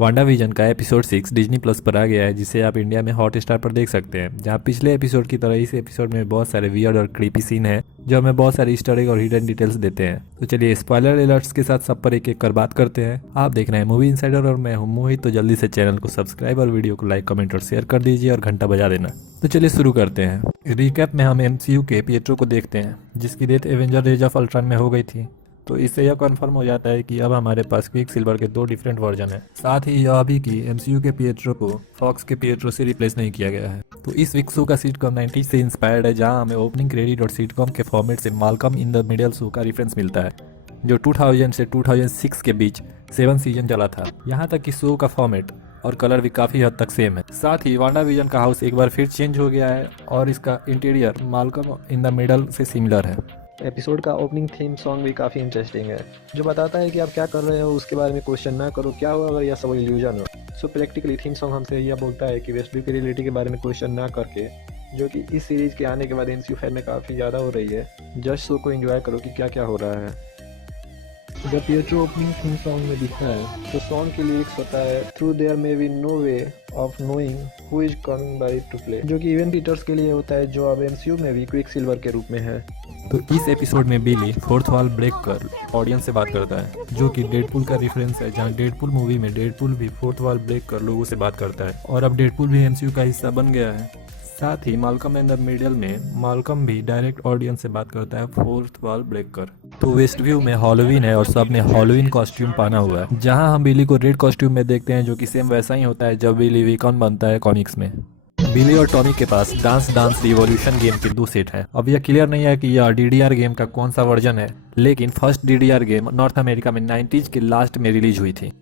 Wanda vision का episode 6 Disney plus पर आ गया है, जिसे आप इंडिया में हॉट स्टार पर देख सकते हैं। जहां पिछले एपिसोड की तरह इस एपिसोड में बहुत सारे वियर्ड और क्रीपी सीन हैं जो हमें बहुत सारे ईस्टर एग और हिडन डिटेल्स देते हैं। तो चलिए स्पॉइलर अलर्ट्स के साथ सब पर एक एक कर बात करते हैं। आप देख रहे हैं मूवी इनसाइडर और मैं हूं मोहित। तो जल्दी से चैनल को सब्सक्राइब और वीडियो को लाइक, कमेंट और शेयर कर दीजिए और घंटा बजा देना। तो चलिए शुरू करते हैं। रिकैप में हम एमसीयू के पिएट्रो को देखते हैं, जिसकी death Avenger age of Ultron में हो गई थी। तो इससे यह कंफर्म हो जाता है कि अब हमारे पास क्विकसिल्वर के 2 डिफरेंट वर्जन हैं। साथ ही यह भी कि एमसीयू के पिएट्रो को फॉक्स के पिएट्रो से रिप्लेस नहीं किया गया है। तो इस वीक शो का सिटकॉम 90 से इंस्पायर्ड है, जहां हमें ओपनिंग क्रेडिट और सिटकॉम के फॉर्मेट से Malcolm in the middle show का रेफरेंस मिलता है, जो 2000 से 2006 के बीच 7 सीजन चला था। यहाँ तक कि शो का फॉर्मेट और कलर भी काफ़ी हद तक सेम है। साथ ही वांडा विजन का हाउस एक बार फिर चेंज हो गया है और इसका interior Malcolm in the middle से सिमिलर है। एपिसोड का ओपनिंग थीम सॉन्ग भी काफ़ी इंटरेस्टिंग है, जो बताता है कि आप क्या कर रहे हो उसके बारे में क्वेश्चन ना करो, क्या हो अगर यह सब इल्यूजन हो। सो प्रैक्टिकली थीम सॉन्ग हमसे यह बोलता है कि वेस्टव्यू की रियलिटी के बारे में क्वेश्चन ना करके, जो कि इस सीरीज के आने के बाद एमसीयू फैन में काफ़ी ज़्यादा हो रही है, जस्ट शो को एंजॉय करो कि क्या क्या हो रहा है। जब पिएट्रो ओपनिंग थीम सॉन्ग में दिखता है तो सॉन्ग की लिरिक्स होता है through there may be no way of knowing who is coming by to play, जो कि इवेंट ईटर्स के लिए होता है, जो अब एमसीयू में भी क्विकसिल्वर के रूप में है। तो इस एपिसोड में बिली फोर्थ वॉल ब्रेक कर ऑडियंस से बात करता है, जो कि डेडपुल का रेफरेंस है, जहां डेडपुल मूवी में डेडपुल भी फोर्थ वॉल ब्रेक कर लोगों से बात करता है और अब डेडपुल भी एमसीयू का हिस्सा बन गया है। साथ ही मालकम इन द मिडल में मालकम भी डायरेक्ट ऑडियंस से बात करता है फोर्थ वॉल ब्रेक कर। तो वेस्ट व्यू में हॉलोवीन है और सब ने हॉलोवीन कॉस्ट्यूम पहना हुआ है, जहां हम बिली को रेड कॉस्ट्यूम में देखते हैं, जो कि सेम वैसा ही होता है जब बिली वीकॉन बनता है कॉमिक्स में। बिली और टॉमी के पास डांस रिवॉल्यूशन गेम के 2 सेट हैं। अब यह क्लियर नहीं है कि यह डीडीआर गेम का कौन सा वर्जन है, लेकिन first DDR game north America में 90s के लास्ट में रिलीज हुई थी।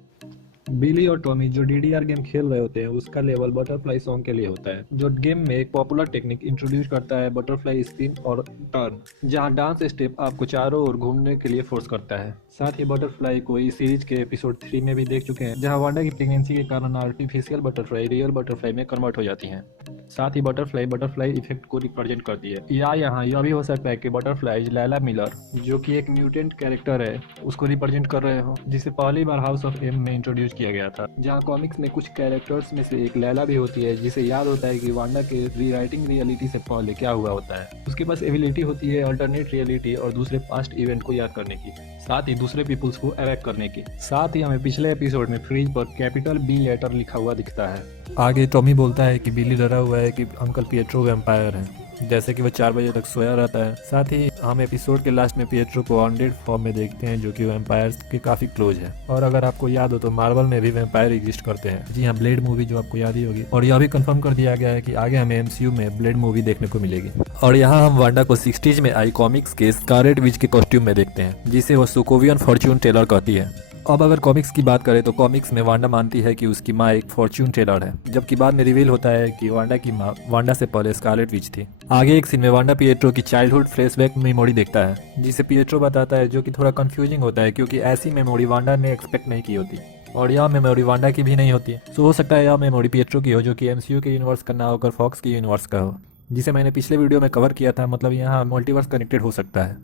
बिली और टॉमी जो डीडीआर गेम खेल रहे होते हैं, उसका लेवल बटरफ्लाई सॉन्ग के लिए होता है, जो गेम में एक पॉपुलर टेक्निक इंट्रोड्यूस करता है, बटरफ्लाई स्पिन और टर्न, जहां डांस स्टेप आपको चारों ओर घूमने के लिए फोर्स करता है। साथ ही बटरफ्लाई को इस सीरीज के एपिसोड 3 में भी देख चुके हैं, जहां वांडा की प्रेगनेंसी के कारण आर्टिफिशियल बटरफ्लाई रियल बटरफ्लाई में कन्वर्ट हो जाती हैं। साथ ही बटरफ्लाई इफेक्ट को रिप्रेजेंट करती है। या यहाँ यह भी हो सकता है कि बटरफ्लाई लैला मिलर, जो कि एक म्यूटेंट कैरेक्टर है, उसको रिप्रेजेंट कर रहे हो, जिसे पहली बार हाउस ऑफ एम में इंट्रोड्यूस किया गया था। जहाँ कॉमिक्स में कुछ कैरेक्टर्स में से एक लैला भी होती है, जिसे याद होता है कि वांडा के रीराइटिंग रियलिटी से पहले क्या हुआ होता है। उसके पास एबिलिटी होती है अल्टरनेट रियलिटी और दूसरे पास्ट इवेंट को याद करने की, साथ ही दूसरे पीपुल्स को अवैक करने की। साथ ही हमें पिछले एपिसोड में फ्रिज पर कैपिटल बी लेटर लिखा हुआ दिखता है। आगे टॉमी बोलता है कि बिली डरा हुआ है कि अंकल पिएट्रो वैम्पायर हैं, जैसे कि वह 4 बजे तक सोया रहता है। साथ ही हम एपिसोड के लास्ट में पिएट्रो को अनडेड फॉर्म में देखते हैं, जो कि वैम्पायर्स के काफी क्लोज है। और अगर आपको याद हो तो मार्वल में भी वैम्पायर एग्जिस्ट करते हैं। जी हाँ, ब्लेड मूवी जो आपको याद ही होगी। और यह भी कंफर्म कर दिया गया है कि आगे हमें एमसीयू में ब्लेड मूवी देखने को मिलेगी। और यहाँ हम वांडा को 60s में आई कॉमिक्स के स्कारलेट विच के कॉस्ट्यूम में देखते हैं, जिसे वो सोकोवियन फॉर्च्यून टेलर कहती है। अब अगर कॉमिक्स की बात करें तो कॉमिक्स में वांडा मानती है कि उसकी माँ एक फॉर्च्यून टेलर है, जबकि बाद में रिवील होता है कि वांडा की माँ वांडा से पहले स्कारलेट विच थी। आगे एक सीन में वांडा पिएट्रो की चाइल्डहुड फ्लैशबैक मेमोरी देखता है, जिसे पिएट्रो बताता है, जो कि थोड़ा कंफ्यूजिंग होता है, क्योंकि ऐसी मेमोरी वांडा ने एक्सपेक्ट नहीं की होती और यह मेमोरी वांडा की भी नहीं होती है। तो हो सकता है यह मेमोरी पिएट्रो की हो, जो कि एमसीयू के यूनिवर्स का ना होकर फॉक्स के यूनिवर्स का हो, जिसे मैंने पिछले वीडियो में कवर किया था। मतलब यहाँ मल्टीवर्स कनेक्टेड हो सकता है।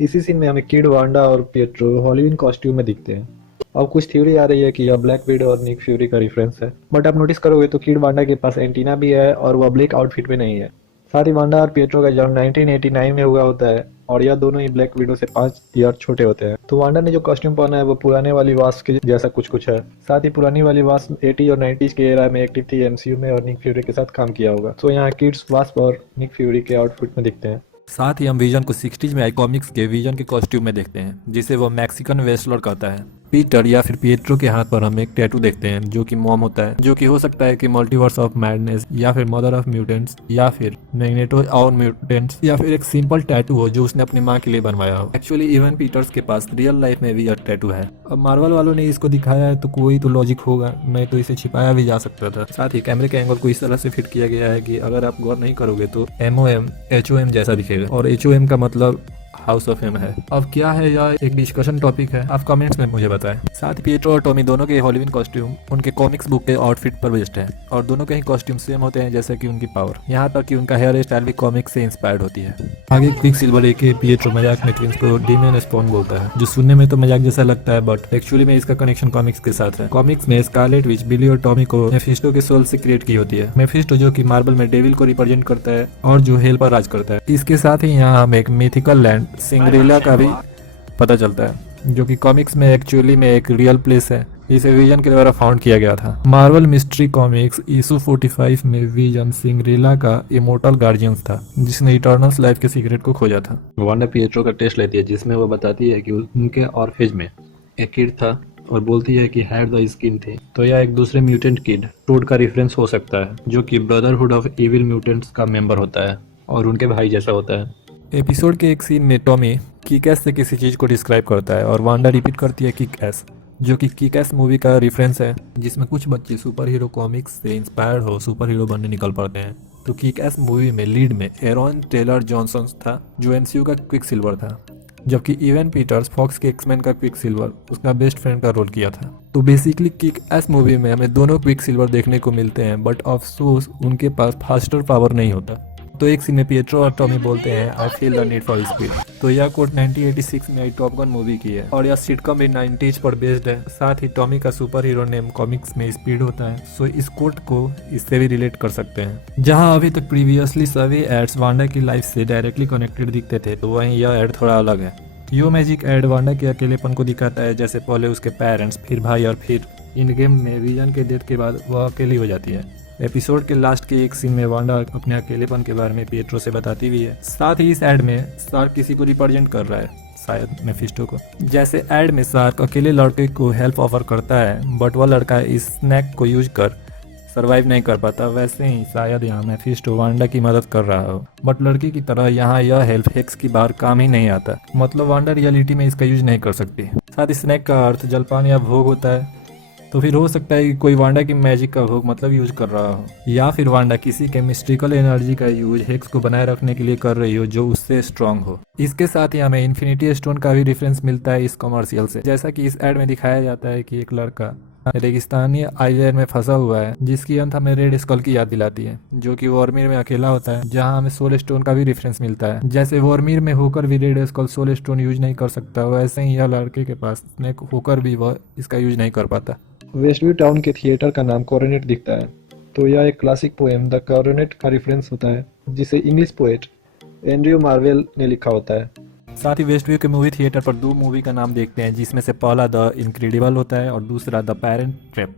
इसी सीन में हमें किड, वांडा और पिएट्रो हॉलोवीन कॉस्ट्यूम में दिखते हैं। अब कुछ थ्योरी आ रही है कि यह ब्लैक विडो और निक फ्यूरी का रेफरेंस है, बट आप नोटिस करोगे तो किड वांडा के पास एंटीना भी है और वह ब्लैक आउटफिट में नहीं है। साथ ही वांडा और पिएट्रो का जन्म 1989 में हुआ होता है और यह दोनों ही ब्लैक विडो से 5 ईयर छोटे होते हैं। तो वांडा ने जो कॉस्ट्यूम पहना है वो पुराने वाली वास्प के जैसा कुछ है। साथ ही पुरानी वाली वास्प 80 और 90s के एरा में एक्टिव थी एमसीयू में और निक फ्यूरी के साथ काम किया होगा। तो यहाँ किड्स वास्प और निक फ्यूरी के आउटफिट में दिखते हैं। साथ ही हम विजन को 60s में आई कॉमिक्स के विजन के कॉस्ट्यूम में देखते हैं, जिसे वो मैक्सिकन वेस्लर कहता है। पीटर या फिर पिएट्रो के हाथ पर हम एक टैटू देखते हैं, जो कि मॉम होता है, जो कि हो सकता है कि मल्टीवर्स ऑफ मैडनेस या फिर मदर ऑफ म्यूटेंट्स या फिर मैग्नेटो और म्यूटेंट्स या फिर एक सिंपल टैटू हो जो उसने अपनी माँ के लिए बनवाया हो। एक्चुअली इवन पीटर्स के पास रियल लाइफ में भी यह टैटू है। अब मार्वल वालों ने इसको दिखाया है तो कोई तो लॉजिक होगा, नहीं तो इसे छिपाया भी जा सकता था। साथ ही कैमरे के एंगल को इस तरह से फिट किया गया है कि अगर आप गौर नहीं करोगे तो MOM HOM जैसा दिखेगा, और HOM का मतलब हाउस ऑफ एम है। अब क्या है यह एक डिस्कशन टॉपिक है, आप कमेंट्स में मुझे बताएं। साथ ही पिएट्रो और टॉमी दोनों के हॉलोवीन कॉस्ट्यूम उनके कॉमिक्स बुक के आउटफिट पर बेस्ड है और दोनों के ही कॉस्ट्यूम सेम होते हैं जैसे कि उनकी पावर। यहाँ तक कि उनका हेयर स्टाइल भी कॉमिक्स से इंस्पायर्ड होती है। आगे क्विकसिल्वर एके पिएट्रो मजाक में ट्विंस को डेमियन स्पॉन बोलता है, जो सुनने में तो मजाक जैसा लगता है बट एक्चुअली में इसका कनेक्शन कॉमिक्स के साथ है। कॉमिक्स में स्कारलेट विच बिली और टॉमी को मेफिस्टो के सोल से क्रिएट की होती है। मेफिस्टो जो कि मार्वल में डेविल को रिप्रेजेंट करता है और जो हेल पर राज करता है। इसके साथ ही यहाँ हम एक मिथिकल लैंड सिंग्रेला का भी पता चलता है, जो कि कॉमिक्स में एक्चुअली में एक रियल प्लेस है। इसे विजन के द्वारा फाउंड किया गया था। मार्वल मिस्ट्री कॉमिक्स इशू 45 में विजन सिंग्रेला का इमोर्टल गार्जियंस था, जिसने इटर्नल्स लाइफ के सीक्रेट को खोजा था। वांडा पिएट्रो का टेस्ट लेती है, जिसमें वो बताती है कि उनके ऑर्फेज में एक किड था और बोलती है कि हैड द स्किन थी। तो यह एक दूसरे म्यूटेंट किड टोड का रेफरेंस हो सकता है, जो कि ब्रदरहुड ऑफ इविल म्यूटेंट्स का मेंबर होता है और उनके भाई जैसा होता है। एपिसोड के एक सीन में टॉमी किक-एस से किसी चीज को डिस्क्राइब करता है और वांडा रिपीट करती है किक-एस, जो कि किक-एस मूवी का रेफरेंस है, जिसमें कुछ बच्चे सुपर हीरो कॉमिक्स से इंस्पायर्ड हो सुपर हीरो बनने निकल पड़ते हैं। तो किक-एस मूवी में लीड में एरॉन टेलर जॉनसन था, जो एमसीयू का क्विकसिल्वर था, जबकि इवन पीटर्स फॉक्स के एक्समैन का क्विकसिल्वर उसका बेस्ट फ्रेंड का रोल किया था। तो बेसिकली किक-एस मूवी में हमें दोनों क्विकसिल्वर देखने को मिलते हैं, बट अफसोस उनके पास फास्टर पावर नहीं होता। तो एक सीन में पिएट्रो और टॉमी बोलते हैं I feel the need for speed. तो यह कोट 1986 में आई टॉप गन मूवी की है और यह सिटकॉम भी 90s पर बेस्ड है। साथ ही टॉमी का सुपर हीरो नेम कॉमिक्स में स्पीड होता है, सो इस कोट को इससे भी रिलेट कर सकते हैं। जहां अभी तक प्रीवियसली सभी एड्स वांडा की लाइफ से डायरेक्टली कनेक्टेड दिखते थे, तो वहीं यह एड थोड़ा अलग है। यो मैजिक एड वांडा के अकेलेपन को दिखाता है, जैसे पहले उसके पेरेंट्स, फिर भाई और फिर इन गेम में विजन के डेथ के बाद वह अकेली हो जाती है। एपिसोड के लास्ट के एक सीन में वांडा अपने अकेलेपन के बारे में पिएट्रो से बताती भी है। साथ ही इस एड में शार्क किसी को रिप्रेजेंट कर रहा है, शायद मेफिस्टो को। जैसे एड में शार्क अकेले लड़के को हेल्प ऑफर करता है, बट वह लड़का इस स्नैक को यूज कर सरवाइव नहीं कर पाता, वैसे ही शायद यहाँ मेफिस्टो वांडा की मदद कर रहा हो। बट लड़की की तरह यहाँ यह हेल्प हेक्स की बाहर काम ही नहीं आता, मतलब वांडा रियलिटी में इसका यूज नहीं कर सकती। साथ ही स्नैक का अर्थ जलपान या भोग होता है, तो फिर हो सकता है कि कोई वांडा की मैजिक का भोग मतलब यूज कर रहा हो, या फिर वांडा किसी के मिस्टिकल एनर्जी का यूज हेक्स को बनाए रखने के लिए कर रही हो, जो उससे स्ट्रांग हो। इसके साथ ही हमें इन्फिनिटी स्टोन का भी रेफरेंस मिलता है इस कमर्शियल से, जैसा कि इस एड में दिखाया जाता है कि एक लड़का रेगिस्तानी आइलैंड में फंसा हुआ है, जिसकी अंत हमें रेड स्कल की याद दिलाती है, जो कि वॉर्मिर में अकेला होता है, जहां हमें सोल स्टोन का भी रेफरेंस मिलता है। जैसे वॉर्मिर में होकर भी red skull soul stone use नहीं कर सकता, वैसे ही यह लड़के के पास स्नेक होकर भी वह इसका यूज नहीं कर पाता। वेस्टव्यू टाउन के थिएटर का नाम कॉरोनेट दिखता है, तो यह एक क्लासिक पोएम द कॉरोनेट का रेफरेंस होता है, जिसे इंग्लिश पोएट एंड्रयू मार्वेल ने लिखा होता है। साथ ही वेस्टव्यू के मूवी थिएटर पर दो मूवी का नाम देखते हैं, जिसमें से पहला द इनक्रेडिबल होता है और दूसरा द पेरेंट ट्रैप।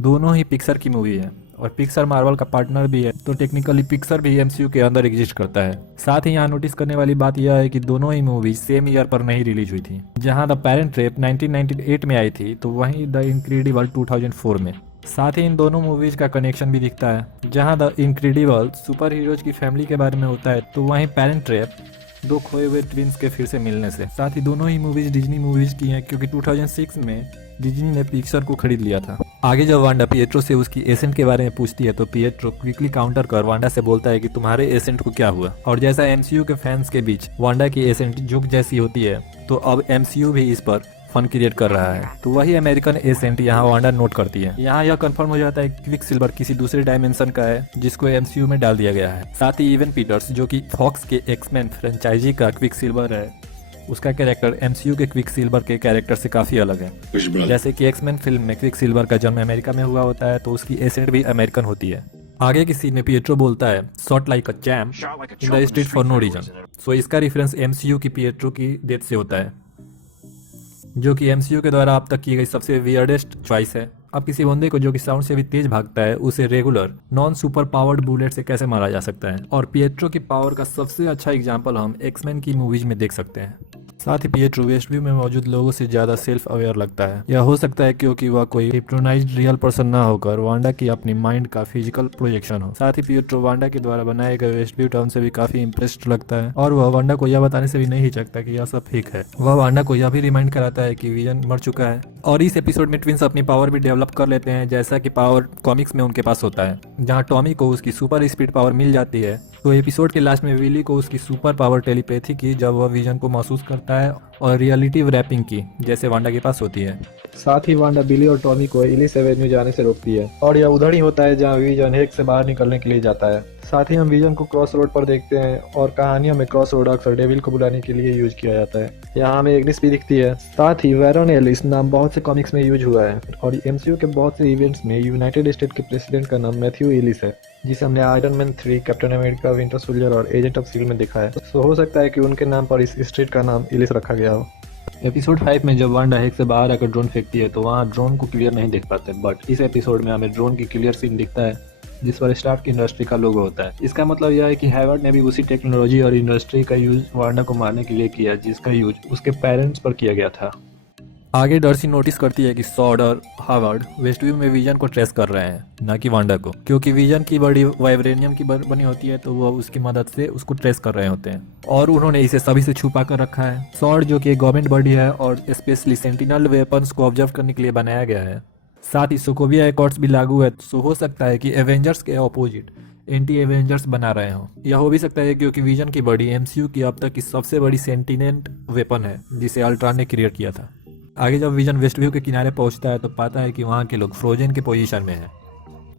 दोनों ही पिक्सर की मूवी है और पिक्सर मार्वल का पार्टनर भी है, तो टेक्निकली पिक्सर भी एमसीयू के अंदर एग्जिस्ट करता है। साथ ही यहाँ नोटिस करने वाली बात यह है कि दोनों ही मूवी सेम ईयर पर नहीं रिलीज हुई थी। जहाँ द पेरेंट ट्रैप 1998 में आई थी, तो वहीं द इनक्रेडिबल 2004 में। साथ ही इन दोनों मूवीज का कनेक्शन भी दिखता है, जहाँ द इनक्रेडिबल सुपर हीरोज की फैमिली के बारे में होता है, तो वहीं पेरेंट ट्रैप दो खोए हुए ट्विंस के फिर से मिलने से। साथ ही दोनों ही मूवीज डिज्नी मूवीज की हैं, क्योंकि 2006 में डिज्नी ने पिक्सर को खरीद लिया था। आगे जब वांडा पिएट्रो से उसकी एसेंट के बारे में पूछती है, तो पिएट्रो क्विकली काउंटर कर वांडा से बोलता है कि तुम्हारे एसेंट को क्या हुआ। और जैसा एमसीयू के फैंस के बीच वांडा की एसेंट जुग जैसी होती है, तो अब एमसीयू भी इस पर फन क्रिएट कर रहा है, तो वही अमेरिकन एसेंट यहाँ वांडा नोट करती है। यहाँ यह कंफर्म हो जाता है कि क्विकसिल्वर किसी दूसरे डायमेंशन का है, जिसको एमसीयू में डाल दिया गया है। साथ ही इवन पीटर्स, जो कि फॉक्स के एक्समैन फ्रेंचाइजी का क्विकसिल्वर है, उसका कैरेक्टर एमसीयू के क्विकसिल्वर के कैरेक्टर से काफी अलग है। जैसे कि एक्समैन फिल्म में क्विकसिल्वर का जन्म अमेरिका में हुआ होता है, तो उसकी एसेंट भी अमेरिकन होती है। आगे की सीन में पिएट्रो बोलता है shot like a champ in the street for no reason. So इसका रेफरेंस एमसीयू की पिएट्रो की डेथ से होता है, जो कि एमसीयू के द्वारा अब तक की गई सबसे वियर्डेस्ट चॉइस है। अब किसी बंदे को जो कि साउंड से भी तेज भागता है, उसे regular non super powered bullet से कैसे मारा जा सकता है। और पिएट्रो की पावर का सबसे अच्छा एग्जांपल हम एक्समैन की मूवीज में देख सकते हैं। साथ ही पिएट्रो वेस्टव्यू में मौजूद लोगों से ज्यादा सेल्फ अवेयर लगता है। यह हो सकता है क्योंकि वह कोई हिप्नोटाइज्ड रियल पर्सन ना होकर वांडा की अपनी माइंड का फिजिकल प्रोजेक्शन हो। साथ ही पिएट्रो वांडा के द्वारा बनाए गए वेस्टव्यू टाउन से भी काफी इंप्रेस्ड लगता है, और वह वांडा को यह बताने से भी नहीं हिचकता कि यह सब फेक है। वह वांडा को यह भी रिमाइंड कराता है कि विजन मर चुका है। और इस एपिसोड में ट्विंस अपनी पावर भी डेवलप डेवलप कर लेते हैं जैसा कि पावर कॉमिक्स में उनके पास होता है, जहां टॉमी को उसकी सुपर स्पीड पावर मिल जाती है। तो एपिसोड के लास्ट में विली को उसकी सुपर पावर टेलीपैथी की जब वह विजन को महसूस करता है, और रियलिटी रैपिंग की जैसे वांडा के पास होती है। साथ ही वांडा बिली और टॉमी को एलिस एवेन्यू जाने से रोकती है, और यह उधर ही होता है जहां विजन हेक्स से बाहर निकलने के लिए जाता है। साथ ही हम विजन को क्रॉस रोड पर देखते हैं, और कहानियों में क्रॉस रोड अक्सर डेविल को बुलाने के लिए यूज किया जाता है। यहाँ हमें एग्निस भी दिखती है। साथ ही वेरन एलिस नाम बहुत से कॉमिक्स में यूज हुआ है, और एमसीयू के बहुत से इवेंट्स में यूनाइटेड स्टेट के प्रेसिडेंट का नाम मैथ्यू एलिस है, जिसे हमने iron man 3, captain America, winter soldier और एजेंट ऑफ शील्ड में देखा है। तो हो सकता है कि उनके नाम पर इस स्टेट का नाम एलिस रखा गया हो। एपिसोड 5 में जब वांडा हेक्स से बाहर आकर ड्रोन फेंकती है तो वहाँ ड्रोन को क्लियर नहीं देख पाते, बट इस एपिसोड में हमें ड्रोन की क्लियर सीन दिखता है जिस पर स्टार्क इंडस्ट्री का लोगो होता है। इसका मतलब यह है कि हैवर्ड ने भी उसी टेक्नोलॉजी और इंडस्ट्री का यूज वांडा को मारने के लिए किया जिसका यूज उसके पेरेंट्स पर किया गया था। आगे डर्सी नोटिस करती है कि सॉर्ड और हावर्ड वेस्टव्यू में विजन को ट्रेस कर रहे हैं, न कि वांडा को, क्योंकि विजन की बड़ी वाइब्रेनियम की बनी होती है तो वह उसकी मदद से उसको ट्रेस कर रहे होते हैं, और उन्होंने इसे सभी से छुपा कर रखा है। सॉर्ड जो कि एक गवर्नमेंट बॉडी है और स्पेशली सेंटिनल वेपन्स को ऑब्जर्व करने के लिए बनाया गया है। साथ ही सोकोविया एकॉर्ड्स भी लागू है, तो हो सकता है कि एवेंजर्स के ऑपोजिट एंटी एवेंजर्स बना रहे हों। यह हो भी सकता है क्योंकि विजन की बॉडी एमसीयू की अब तक की सबसे बड़ी सेंटिनेंट वेपन है जिसे अल्ट्रॉन ने क्रिएट किया था। आगे जब विजन वेस्टव्यू के किनारे पहुंचता है तो पाता है कि वहाँ के लोग फ्रोजन के पोजीशन में हैं,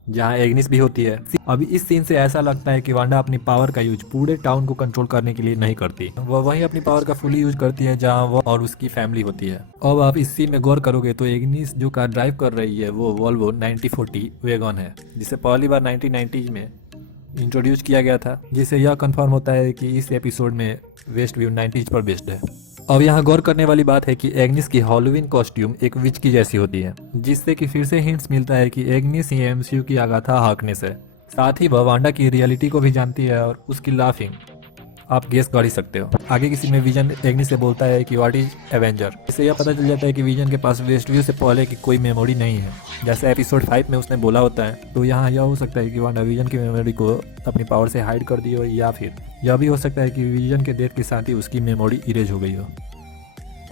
जहाँ एग्निस भी होती है। अभी इस सीन से ऐसा लगता है कि वांडा अपनी पावर का यूज पूरे टाउन को कंट्रोल करने के लिए नहीं करती, वह वहीं अपनी पावर का फुली यूज करती है जहाँ वह और उसकी फैमिली होती है। अब आप इस सीन में गौर करोगे तो एग्निस जो कार ड्राइव कर रही है वो वोल्वो 9040 वैगन है, जिसे पहली बार 1990 में इंट्रोड्यूस किया गया था, जिससे यह कंफर्म होता है कि इस एपिसोड में वेस्टव्यू 90s पर बेस्ड है। अब यहाँ गौर करने वाली बात है कि एग्निस की हॉलोवीन कॉस्ट्यूम एक विच की जैसी होती है, जिससे कि फिर से हिंट्स मिलता है कि एग्निस ही एमसीयू की आगाथा हार्कनेस है। साथ ही वह वांडा की रियलिटी को भी जानती है और उसकी लाफिंग आप गेस कर ही सकते हो। आगे किसी में विजन एग्निस से बोलता है कि व्हाट इज एवेंजर। इससे यह पता चल जाता है कि विजन के पास वेस्टव्यू से पहले की कोई मेमोरी नहीं है, जैसे एपिसोड 5 में उसने बोला होता है। तो यहाँ यह हो सकता है कि वांडा विजन की मेमोरी को अपनी पावर से हाइड कर दी हो, या फिर यह भी हो सकता है कि विजन के डेथ के साथ ही उसकी मेमोरी इरेज हो गई हो।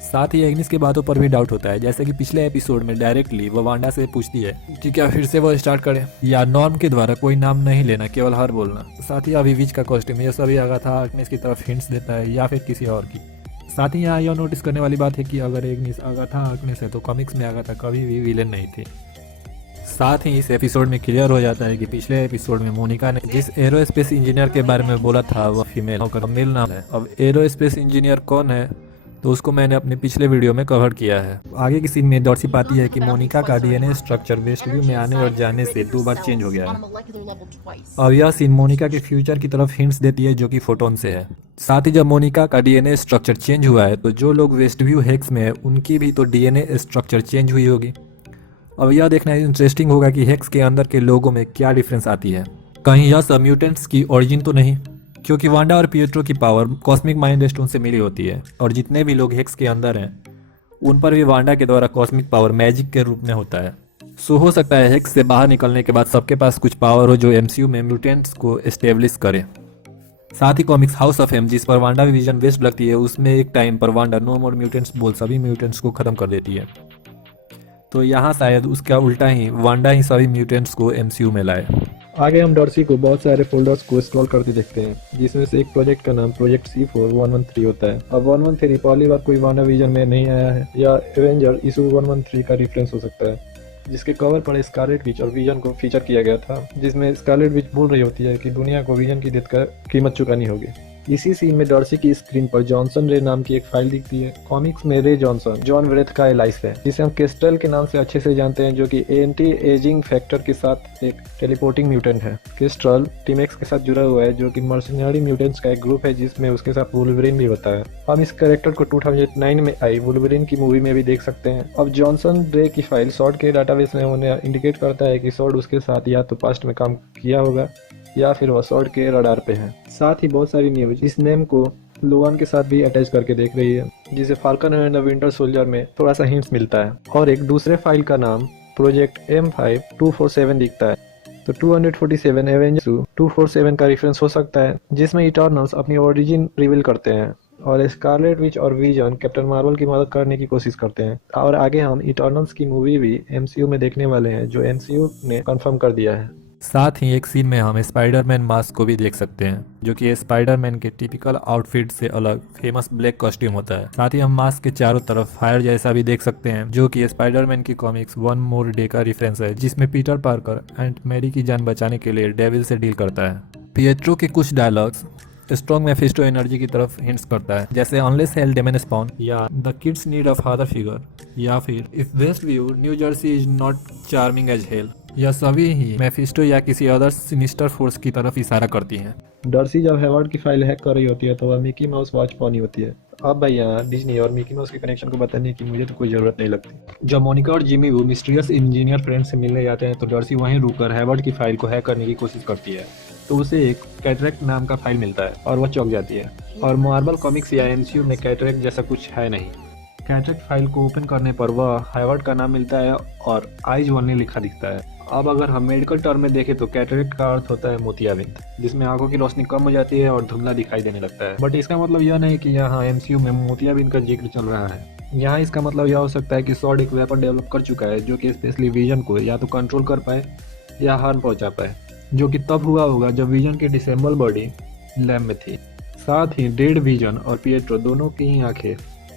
साथ ही एग्निस की बातों पर भी डाउट होता है, जैसे कि पिछले एपिसोड में डायरेक्टली वो वांडा से पूछती है कि क्या फिर से वो स्टार्ट करे, या नॉर्म के द्वारा कोई नाम नहीं लेना, केवल हर बोलना। साथ ही अभी विच का कॉस्ट्यूम ये सभी आगाथा हार्कनेस की तरफ हिंट्स देता है, या फिर किसी और की। साथ ही यहाँ यह नोटिस करने वाली बात है कि अगर एग्निस आगाथा हार्कनेस है तो कॉमिक्स में आगाथा कभी भी विलेन नहीं थी। साथ ही इस एपिसोड में क्लियर हो जाता है कि पिछले एपिसोड में मोनिका ने जिस एरोस्पेस इंजीनियर के बारे में बोला था वह फीमेल होकर मेल नाम है। अब एरोस्पेस इंजीनियर कौन है तो उसको मैंने अपने पिछले वीडियो में कवर किया है। आगे की सीन में डॉर्सी पाती है कि मोनिका का डीएनए स्ट्रक्चर वेस्टव्यू में आने और जाने से 2 बार चेंज हो गया है। अब यह सीन मोनिका के फ्यूचर की तरफ हिंट्स देती है जो कि फोटोन से है। साथ ही जब मोनिका का डीएनए स्ट्रक्चर चेंज हुआ है तो जो लोग वेस्टव्यू हेक्स में है उनकी भी तो डीएनए स्ट्रक्चर चेंज हुई होगी। अब यह देखना इंटरेस्टिंग होगा कि हेक्स के अंदर के लोगों में क्या डिफरेंस आती है। कहीं यह सब म्यूटेंट्स की ओरिजिन तो नहीं, क्योंकि वांडा और पिएट्रो की पावर कॉस्मिक माइंड स्टोन से मिली होती है, और जितने भी लोग हेक्स के अंदर हैं उन पर भी वांडा के द्वारा कॉस्मिक पावर मैजिक के रूप में होता है। सो हो सकता है हेक्स से बाहर निकलने के बाद सबके पास कुछ पावर हो जो एमसीयू में म्यूटेंट्स को एस्टेब्लिश करे। साथ ही कॉमिक्स हाउस ऑफ एम जिस पर वांडा विजन बेस्ट लगती है उसमें एक टाइम पर वांडा नो मोर म्यूटेंट्स बोल सभी म्यूटेंट्स को खत्म कर देती है। तो यहाँ शायद उसका उल्टा ही वांडा ही सभी म्यूटेंट्स को एमसीयू में लाए। आगे हम डॉर्सी को बहुत सारे फोल्डर्स को स्क्रॉल करते देखते हैं, जिसमें से एक प्रोजेक्ट का नाम प्रोजेक्ट C4113 होता है। अब 113 पहली बार कोई वांडा विजन में नहीं आया है, या एवेंजर इशू 113 का रेफरेंस हो सकता है, जिसके कवर पर स्कारलेट विच और विजन को फीचर किया गया था, जिसमें स्कारलेट विच बोल रही होती है कि दुनिया को विजन की डेथ का कीमत चुकानी होगी। इसी सीन में डॉर्सी की स्क्रीन पर जॉनसन रे नाम की एक फाइल दिखती है। कॉमिक्स में रे जॉनसन जॉन व्रेथ का एलाइस है, जिसे हम केस्ट्रल के नाम से अच्छे से जानते हैं, जो कि एंटी एजिंग फैक्टर के साथ एक टेलीपोर्टिंग म्यूटेंट है। केस्ट्रल टीम एक्स के साथ जुड़ा हुआ है, जो कि मर्सनरी म्यूटेंट्स का एक ग्रुप है जिसमें उसके साथ वुल्वरिन भी होता है। हम इस कैरेक्टर को 2009 में आई वुल्वरिन की मूवी में भी देख सकते हैं। अब जॉनसन रे की फाइल सॉर्ड के डाटाबेस में उन्हें इंडिकेट करता है कि सॉर्ड उसके साथ या तो पास्ट में काम किया होगा या फिर वह सॉर्ड के रडार पे है। साथ ही बहुत सारी न्यूज इस नेम को लोगन के साथ भी अटैच करके देख रही है, जिसे falcon and the winter soldier में थोड़ा सा हिंट्स मिलता है। और एक दूसरे फाइल का नाम प्रोजेक्ट M5247 दिखता है, तो 247 एवेंजर्स 247 का रेफरेंस हो सकता है, जिसमें इटर्नल्स अपनी ओरिजिन रिवील करते हैं और स्कारलेट विच और विजन कैप्टन मार्वल की मदद करने की कोशिश करते हैं। और आगे हम इटर्नल्स की मूवी भी एमसीयू में देखने वाले हैं, जो एमसीयू ने कंफर्म कर दिया है। साथ ही एक सीन में हम स्पाइडरमैन मास्क को भी देख सकते हैं, जो कि स्पाइडरमैन के टिपिकल आउटफिट से अलग फेमस ब्लैक कॉस्ट्यूम होता है। साथ ही हम मास्क के चारों तरफ फायर जैसा भी देख सकते हैं, जो कि स्पाइडरमैन की कॉमिक्स वन मोर डे का रेफरेंस है, जिसमें पीटर पार्कर एंड मैरी की जान बचाने के लिए डेविल से डील करता है। पिएट्रो के कुछ डायलॉग्स स्ट्रॉन्ग मेफिस्टो एनर्जी की तरफ हिंट्स करता है, जैसे अनलेस हेल डेमन स्पॉन या the kids need a father figure, या फिर if West View New Jersey is not charming as hell. यह सभी ही मेफिस्टो या किसी अदर सिनिस्टर फोर्स की तरफ इशारा करती हैं। डर्सी जब हेवर्ड की फाइल हैक कर रही होती है तो वह मिकी माउस वॉच पानी होती है। अब भाई यहाँ डिज्नी और मिकी माउस के कनेक्शन को बताने की मुझे तो कोई जरूरत नहीं लगती। जब मोनिका और जिमी वो मिस्टीरियस इंजीनियर फ्रेंड से मिलने जाते हैं तो डर्सी वहीं रुककर हेवर्ड की फाइल को हैक करने की कोशिश करती है, तो उसे एक कैटरेक्ट नाम का फाइल मिलता है और वह चौंक जाती है। और मार्वल कॉमिक्स या एमसीयू में कैटरेक्ट जैसा कुछ है नहीं। कैटरेक्ट फाइल को ओपन करने पर वह हेवर्ड का नाम मिलता है और आइज वनली लिखा दिखता है। अब अगर हम मेडिकल टर्म में देखें तो कैटरेक्ट का अर्थ होता है मोतियाबिंद, जिसमें आंखों की रोशनी कम हो जाती है और धुंधला दिखाई देने लगता है। बट इसका मतलब यह नहीं कि यहाँ एमसीयू में मोतियाबिंद का जिक्र चल रहा है। यहाँ इसका मतलब यह हो सकता है कि सॉर्ड एक वेपन डेवलप कर चुका है, जो कि स्पेशली विजन को या तो कंट्रोल कर पाए या हार्म पहुंचा पाए, जो कि तब हुआ होगा जब विजन की डिसेंबल बॉडी लैब में थी। साथ ही डेड विजन और पिएट्रो दोनों की ही आंखें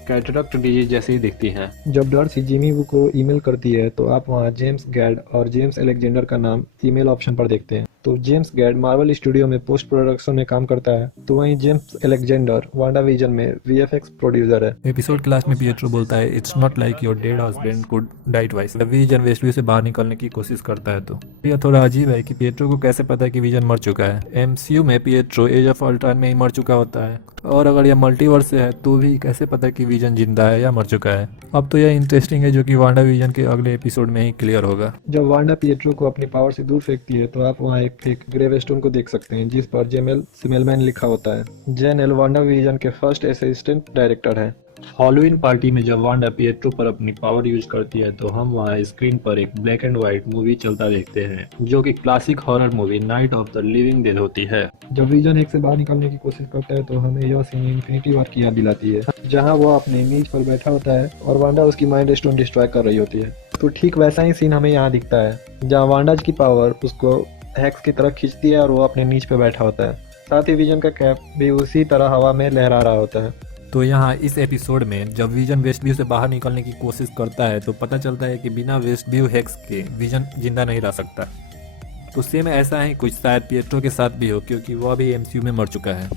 कैटरेक्ट डिजीज जैसी ही दिखती हैं। जब डर्सी जिमी वू को ईमेल करती है तो आप वहाँ जेम्स गैड और जेम्स अलेक्जेंडर का नाम ईमेल ऑप्शन पर देखते हैं। तो जेम्स गैड मार्वल स्टूडियो में पोस्ट प्रोडक्शन में काम करता है, तो वहीं जेम्स अलेक्जेंडर वांडा विजन में वीएफएक्स प्रोड्यूसर है। एपिसोड के लास्ट में पिएट्रो बोलता है, it's not like your dead husband could die twice. Vision Westview से बाहर निकलने की कोशिश करता है, तो यह थोड़ा अजीब है कि पिएट्रो को कैसे पता है कि विजन मर चुका है। एमसीयू में पिएट्रो एज ऑफ अल्ट्रॉन में ही मर चुका होता है, और अगर यह मल्टीवर्स से है तो भी कैसे पता कि विजन जिंदा है या मर चुका है। अब तो यह इंटरेस्टिंग है, जो कि वांडा विजन के अगले एपिसोड में ही क्लियर होगा। जब वांडा पिएट्रो को अपनी पावर से दूर फेंकती है तो आप वहाँ एक ग्रेवस्टोन को देख सकते हैं, जिस पर जेमेल सिमेलमैन लिखा होता है। जेनेल वांडा विजन के फर्स्ट असिस्टेंट डायरेक्टर है। हॉलोवीन पार्टी में जब वांडा पिएट्रो पर अपनी पावर यूज करती है तो हम वहाँ स्क्रीन पर एक ब्लैक एंड व्हाइट मूवी चलता देखते हैं, जो कि classic horror movie night of the living dead होती है। जब विजन एक से बाहर निकलने की कोशिश करता है तो हमें यह सीन इन्फिनिटी वॉर की याद दिलाती है, जहाँ वो अपने मेज पर बैठा होता है और वांडा उसकी माइंड स्टोन डिस्ट्रॉय कर रही होती है। तो ठीक वैसा ही सीन हमें यहाँ दिखता है, जहाँ वांडा की पावर उसको हैक्स की तरफ खींचती है और वो अपने नीच पे बैठा होता है। साथ ही विजन का कैप भी उसी तरह हवा में लहरा रहा होता है। तो यहाँ इस एपिसोड में जब विजन वेस्टव्यू से बाहर निकलने की कोशिश करता है तो पता चलता है कि बिना वेस्टव्यू हैक्स के विजन जिंदा नहीं रह सकता। तो सेम ऐसा ही कुछ शायद पिएट्रो के साथ भी हो, क्योंकि वह भी एमसीयू में मर चुका है।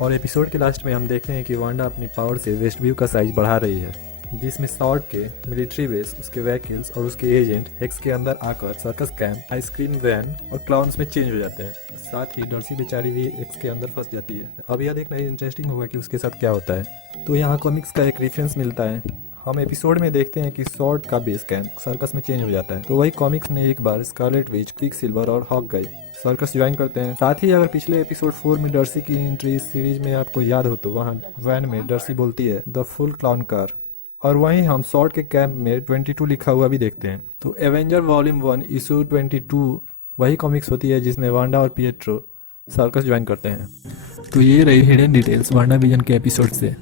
और एपिसोड के लास्ट में हम देखते हैं कि वांडा अपनी पावर से वेस्टव्यू का साइज बढ़ा रही है, जिसमें सॉर्ड के मिलिट्री बेस, उसके व्हीकल्स और उसके एजेंट हेक्स के अंदर आकर सर्कस कैंप, आइसक्रीम वैन और क्लाउन्स में चेंज हो जाते हैं। साथ ही डर्सी बेचारी भी हेक्स के अंदर फंस जाती है। अब यह देखना इंटरेस्टिंग होगा कि उसके साथ क्या होता है। तो यहाँ कॉमिक्स का एक रेफरेंस मिलता है। हम एपिसोड में देखते हैं कि सॉर्ड का बेस कैंप सर्कस में चेंज हो जाता है, तो वही कॉमिक्स में एक बार स्कारलेट विच, क्विकसिल्वर और हॉकआई सर्कस ज्वाइन करते हैं। साथ ही अगर पिछले एपिसोड 4 में डर्सी की एंट्री इस सीरीज में आपको याद हो तो वहाँ वैन में डर्सी बोलती है द फुल क्लाउन कार, और वहीं हम सॉर्ड के कैंप में 22 लिखा हुआ भी देखते हैं। तो एवेंजर वॉल्यूम 1 इशू 22 वही कॉमिक्स होती है जिसमें वांडा और पिएट्रो सर्कस ज्वाइन करते हैं। तो ये रही हिडन डिटेल्स वांडा विजन के एपिसोड से।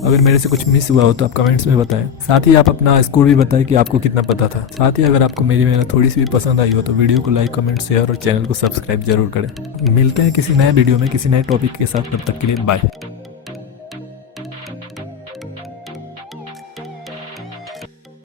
अगर मेरे से कुछ मिस हुआ हो तो आप कमेंट्स में बताएं। साथ ही आप अपना स्कोर भी बताएं कि आपको कितना पता था। साथ ही अगर आपको मेरी मेहनत थोड़ी सी भी पसंद आई हो तो वीडियो को लाइक, कमेंट, शेयर और चैनल को सब्सक्राइब जरूर करें। मिलते हैं किसी नए वीडियो में किसी नए टॉपिक के साथ। तब तक के लिए बाय।